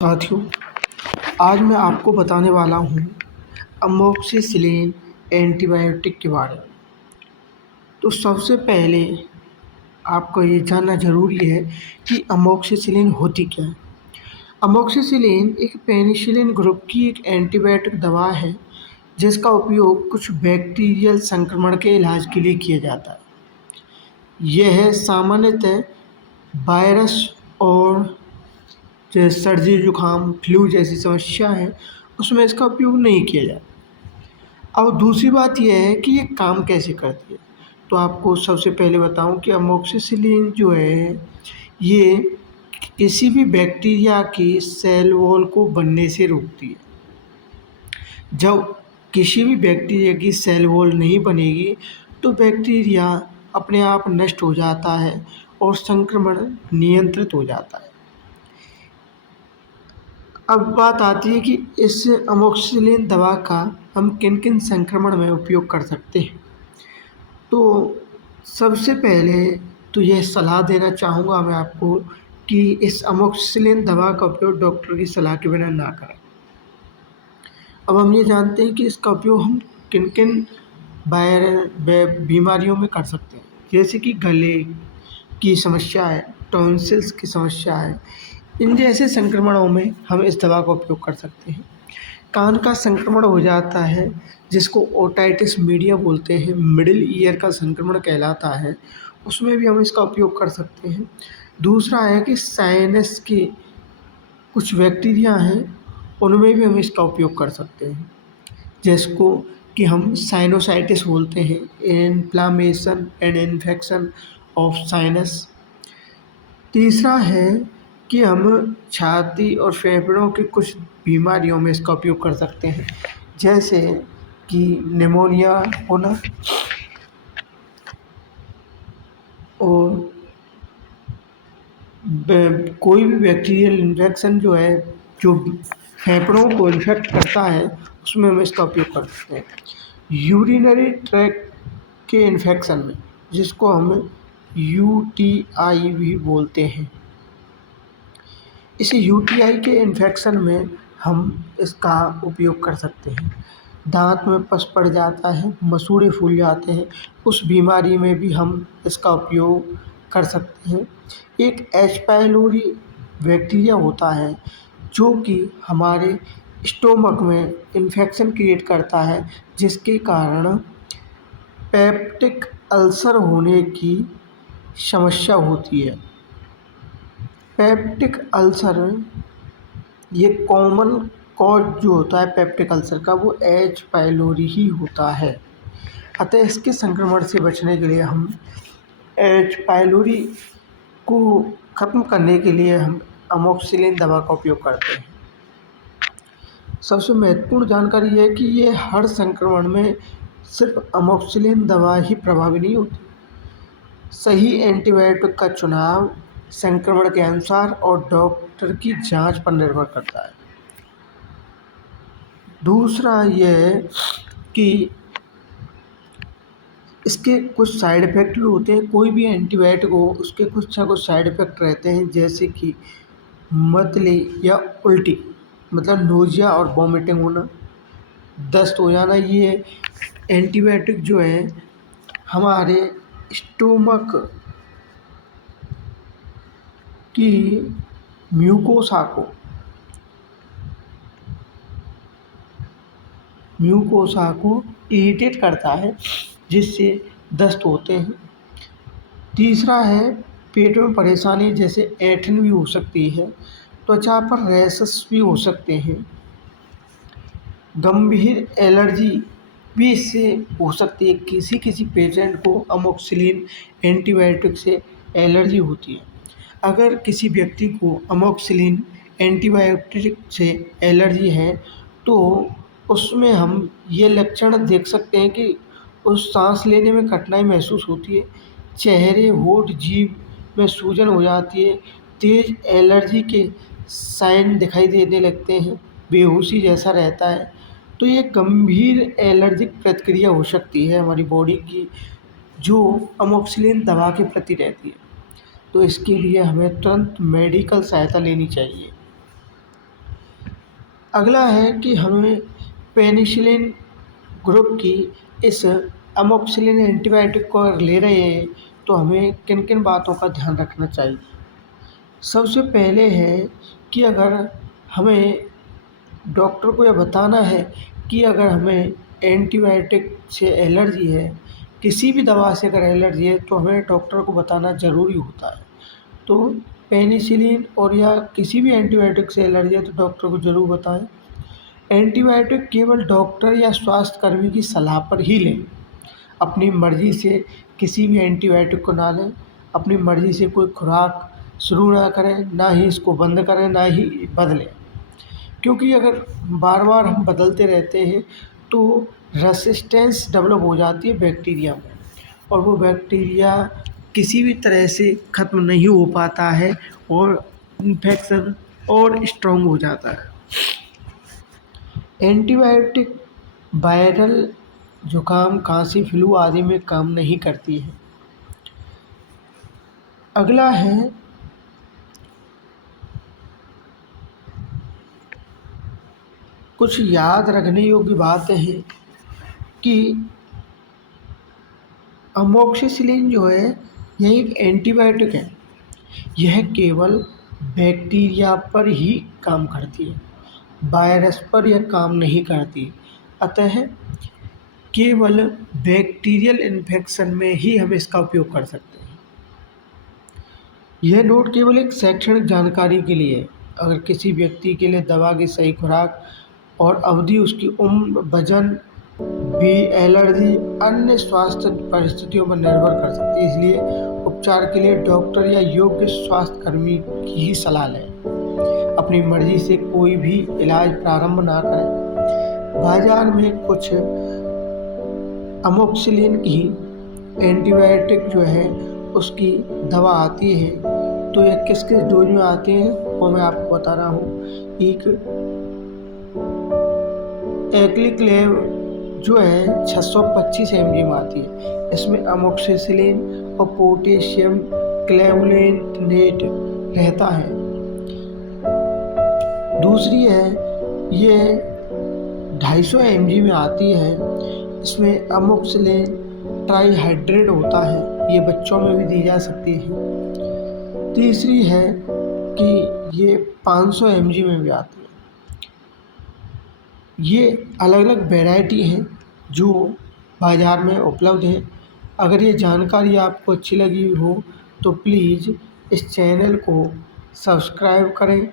साथियों, आज मैं आपको बताने वाला हूँ अमोक्सिसिलिन एंटीबायोटिक के बारे में। तो सबसे पहले आपको ये जानना ज़रूरी है कि अमोक्सिसिलिन होती क्या है। अमोक्सिसिलिन एक पेनिसिलिन ग्रुप की एक एंटीबायोटिक दवा है जिसका उपयोग कुछ बैक्टीरियल संक्रमण के इलाज के लिए किया जाता है। यह सामान्यतः वायरस और जैसे सर्दी जुकाम फ्लू जैसी समस्या है उसमें इसका उपयोग नहीं किया जाता। अब दूसरी बात यह है कि ये काम कैसे करती है। तो आपको सबसे पहले बताऊं कि अमोक्सिसिलिन जो है ये किसी भी बैक्टीरिया की सेल वॉल को बनने से रोकती है। जब किसी भी बैक्टीरिया की सेल वॉल नहीं बनेगी तो बैक्टीरिया अपने आप नष्ट हो जाता है और संक्रमण नियंत्रित हो जाता है। अब बात आती है कि इस अमोक्सिसिलिन दवा का हम किन किन संक्रमण में उपयोग कर सकते हैं। तो सबसे पहले तो यह सलाह देना चाहूँगा मैं आपको कि इस अमोक्सिसिलिन दवा का उपयोग डॉक्टर की सलाह के बिना ना करें। अब हम ये जानते हैं कि इसका उपयोग हम किन किन बीमारियों में कर सकते हैं, जैसे कि गले की समस्या है, टॉन्सिल्स की समस्या है। इन जैसे संक्रमणों में हम इस दवा का उपयोग कर सकते हैं। कान का संक्रमण हो जाता है जिसको ओटाइटिस मीडिया बोलते हैं, मिडिल ईयर का संक्रमण कहलाता है, उसमें भी हम इसका उपयोग कर सकते हैं। दूसरा है कि साइनस के कुछ बैक्टीरिया हैं, उनमें भी हम इसका उपयोग कर सकते हैं, जिसको कि हम साइनोसाइटिस बोलते हैं, inflammation and infection of sinus. तीसरा है कि हम छाती और फेफड़ों की कुछ बीमारियों में इसका उपयोग कर सकते हैं, जैसे कि निमोनिया होना और कोई भी बैक्टीरियल इन्फेक्शन जो है जो फेफड़ों को इन्फेक्ट करता है उसमें हम इसका उपयोग कर सकते हैं। यूरिनरी ट्रैक्ट के इन्फेक्शन में, जिसको हम यूटीआई भी बोलते हैं, इस यूटीआई के इन्फेक्शन में हम इसका उपयोग कर सकते हैं। दांत में पस पड़ जाता है, मसूड़े फूल जाते हैं, उस बीमारी में भी हम इसका उपयोग कर सकते हैं। एक एच पाइलोरी बैक्टीरिया होता है जो कि हमारे स्टोमक में इन्फेक्शन क्रिएट करता है, जिसके कारण पेप्टिक अल्सर होने की समस्या होती है। पेप्टिक अल्सर ये कॉमन कॉज जो होता है पेप्टिक अल्सर का वो एच पाइलोरी ही होता है। अतः इसके संक्रमण से बचने के लिए हम एच पाइलोरी को ख़त्म करने के लिए हम अमोक्सिसिलिन दवा का उपयोग करते हैं। सबसे महत्वपूर्ण जानकारी यह है कि ये हर संक्रमण में सिर्फ अमोक्सिसिलिन दवा ही प्रभावी नहीं होती। सही एंटीबायोटिक का चुनाव संक्रमण के अनुसार और डॉक्टर की जांच पर निर्भर करता है। दूसरा यह है कि इसके कुछ साइड इफ़ेक्ट भी होते हैं। कोई भी एंटीबायोटिक हो उसके कुछ ना कुछ साइड इफ़ेक्ट रहते हैं, जैसे कि मतली या उल्टी, मतलब नोजिया और वॉमिटिंग होना, दस्त हो जाना। ये एंटीबायोटिक जो है हमारे स्टोमक की म्यूकोसा को इरिटेट करता है, जिससे दस्त होते हैं। तीसरा है पेट में परेशानी, जैसे ऐंठन भी हो सकती है, त्वचा पर रैशेस भी हो सकते हैं, गंभीर एलर्जी भी इससे हो सकती है। किसी किसी पेशेंट को अमोक्सिसिलिन एंटीबायोटिक से एलर्जी होती है। अगर किसी व्यक्ति को अमोक्सिसिलिन एंटीबायोटिक से एलर्जी है तो उसमें हम ये लक्षण देख सकते हैं कि उस सांस लेने में कठिनाई महसूस होती है, चेहरे, होंठ, जीभ में सूजन हो जाती है, तेज एलर्जी के साइन दिखाई देने लगते हैं, बेहोशी जैसा रहता है। तो ये गंभीर एलर्जिक प्रतिक्रिया हो सकती है हमारी बॉडी की, जो अमोक्सिसिलिन दवा के प्रति रहती है। तो इसके लिए हमें तुरंत मेडिकल सहायता लेनी चाहिए। अगला है कि हमें पेनिसिलिन ग्रुप की इस अमोक्सिलिन एंटीबायोटिक को अगर ले रहे हैं तो हमें किन किन बातों का ध्यान रखना चाहिए। सबसे पहले है कि अगर हमें डॉक्टर को यह बताना है कि अगर हमें एंटीबायोटिक से एलर्जी है, किसी भी दवा से अगर एलर्जी है तो हमें डॉक्टर को बताना ज़रूरी होता है। तो पेनिसिलिन और या किसी भी एंटीबायोटिक से एलर्जी है तो डॉक्टर को ज़रूर बताएं। एंटीबायोटिक केवल डॉक्टर या स्वास्थ्य कर्मी की सलाह पर ही लें। अपनी मर्ज़ी से किसी भी एंटीबायोटिक को ना लें। अपनी मर्ज़ी से कोई खुराक शुरू ना करें, ना ही इसको बंद करें, ना ही बदलें। क्योंकि अगर बार-बार हम बदलते रहते हैं तो रेसिस्टेंस डेवलप हो जाती है बैक्टीरिया में, और वो बैक्टीरिया किसी भी तरह से ख़त्म नहीं हो पाता है और इन्फेक्शन और स्ट्रॉन्ग हो जाता है। एंटीबायोटिक वायरल जुकाम, खांसी, फ्लू आदि में काम नहीं करती है। अगला है कुछ याद रखने योग्य बातें हैं कि अमोक्सिसिलिन जो है यह एक एंटीबायोटिक है। यह केवल बैक्टीरिया पर ही काम करती है, वायरस पर यह काम नहीं करती। अतः केवल बैक्टीरियल इन्फेक्शन में ही हम इसका उपयोग कर सकते हैं। यह नोट केवल एक शैक्षणिक जानकारी के लिए है। अगर किसी व्यक्ति के लिए दवा की सही खुराक और अवधि उसकी उम्र, वजन, भी एलर्जी, अन्य स्वास्थ्य परिस्थितियों पर निर्भर कर सकती है। इसलिए उपचार के लिए डॉक्टर या योग्य स्वास्थ्य कर्मी की ही सलाह लें। अपनी मर्जी से कोई भी इलाज प्रारंभ ना करें। बाजार में कुछ अमोक्सिलिन की एंटीबायोटिक जो है उसकी दवा आती है, तो यह किस किस डोज में आती हैं वो मैं आपको बता रहा हूँ। एक एक्लिक्लेव जो है 625 mg में आती है। इसमें अमोक्सिसिलिन और पोटेशियम क्लेवुलेनेट रहता है। दूसरी है ये 250 mg में आती है। इसमें अमोक्सिलिन ट्राइहाइड्रेट होता है। ये बच्चों में भी दी जा सकती है। तीसरी है कि ये 500 mg में भी आती है। ये अलग अलग वैरायटी हैं जो बाज़ार में उपलब्ध है। अगर ये जानकारी आपको अच्छी लगी हो तो प्लीज़ इस चैनल को सब्सक्राइब करें